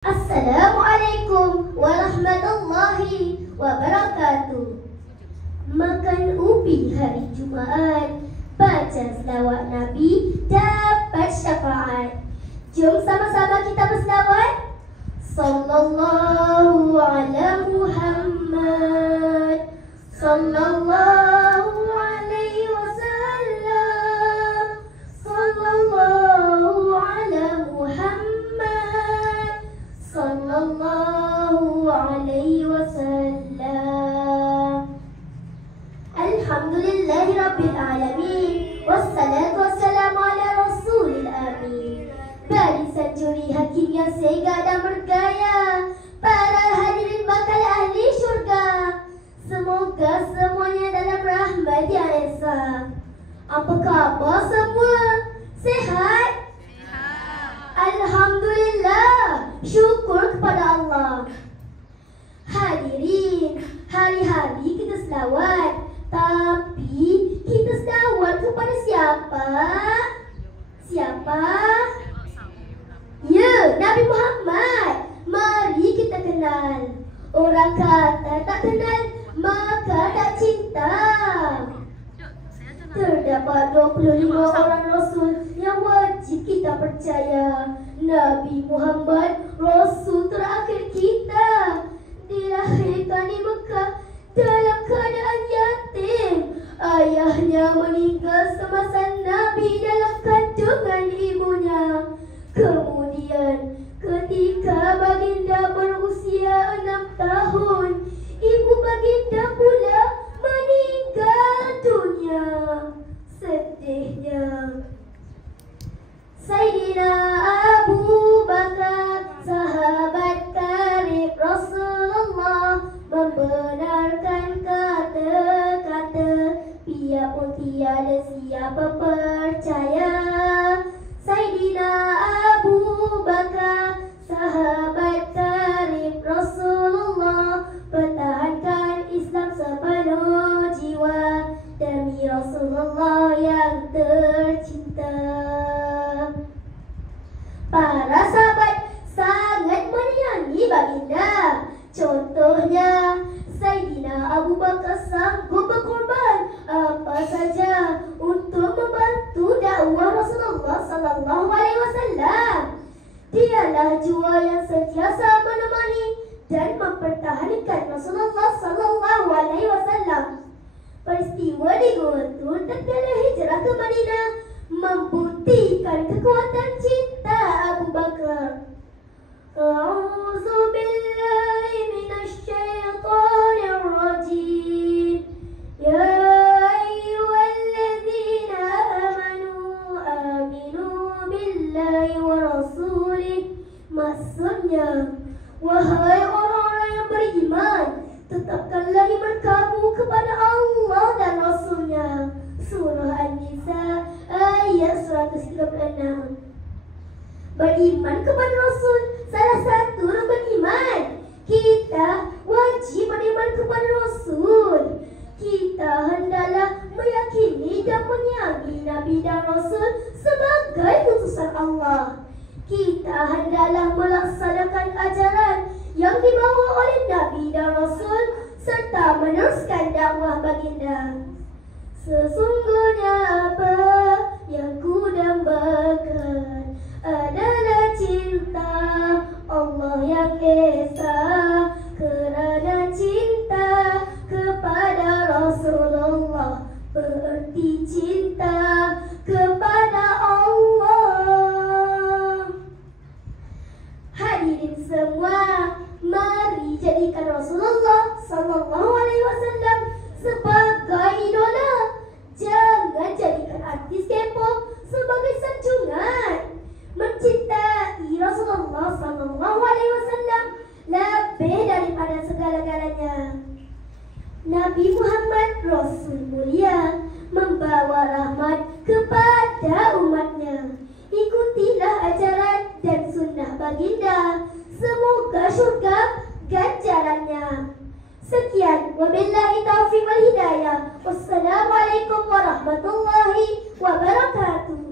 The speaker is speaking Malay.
Assalamualaikum warahmatullahi wabarakatuh. Makan ubi hari Jumaat, baca selawat Nabi, dapat syafaat. Jom sama-sama kita berselawat. Sallallahu ala Muhammad, sallallahu alaihi wasallam, sallallahu ala Muhammad, sallallahu alaihi wasallam. Alhamdulillahi rabbil alamin, wassalatu wassalamu ala rasulil amin. Barisan juri hakim yang sega dan bergaya, para hadirin bakal ahli syurga, semoga semuanya dalam rahmat Yang Esa. Apa khabar semua? Sehat? Alhamdulillah, syukur kepada Allah. Hadirin, hari-hari kita selawat, tapi kita selawat kepada siapa? Siapa? Ya, Nabi Muhammad. Mari kita kenal. Orang kata tak kenal, maka tak cinta. Terdapat 25 orang Rasul yang wajib kita percaya. Nabi Muhammad, Rasul terakhir kita, dilahirkan di Mekah dalam keadaan yatim. Ayahnya meninggal semasa Nabi dalam kandungan ibunya. Kemudian ketika baginda berusia 6 tahun, ibu baginda pula meninggal dunia. Sedihnya. Sayyidina Abu Bakar, sahabat karib Rasulullah, membenarkan kata-kata, biarpun tiada siapa percaya. Sayyidina Abu Bakar, sahabat karib Rasulullah, pertahankan Islam sepenuh jiwa demi Rasulullah yang tercinta. Para sahabat sangat menyayangi baginda. Contohnya, Sayyidina Abu Bakar sanggup berkorban apa saja untuk membantu dakwah Rasulullah sallallahu alaihi wasallam. Dialah jua yang sentiasa menemani dan mempertahankan Rasulullah sallallahu alaihi wasallam. Peristiwa di Gua Tur tatkala hijrah ke Madinah membuktikan kekuatan cinta Abu Bakar. A'udzu billahi minasy syaithanir rajim. Ya ayyuhalladzina aminu billahi wa rasulih. Maksudnya, wahai orang-orang yang beriman, tetapkanlah iman kamu kepada Allah dan Rasulnya. Surah An-Nisa ayat 136. Beriman kepada Rasul salah satu rukun iman. Kita wajib beriman kepada Rasul. Kita hendaklah meyakini dan menyayangi Nabi dan Rasul sebagai utusan Allah. Kita hendaklah melaksanakan ajaran yang dibawa oleh Nabi dan Rasul serta meneruskan dakwah baginda. Sesungguhnya apa yang ku dambakan adalah cinta Allah yang Esa, kerana cinta kepada Rasulullah berarti cinta kepada Allah. Hadirin semua, mari jadikan Rasulullah sallallahu alaihi wasallam sebagai idola. Jangan jadikan artis K-pop sebagai sanjungan. Mencintai Rasulullah sallallahu alaihi wasallam lebih daripada segala-galanya. Nabi Muhammad Rasul mulia, membawa rahmat kepada umatnya. Ikutilah ajaran dan sunnah baginda, semoga syurga ganjarannya. Sekian, wabillahi taufiq wal hidayah. Wassalamualaikum warahmatullahi wabarakatuh.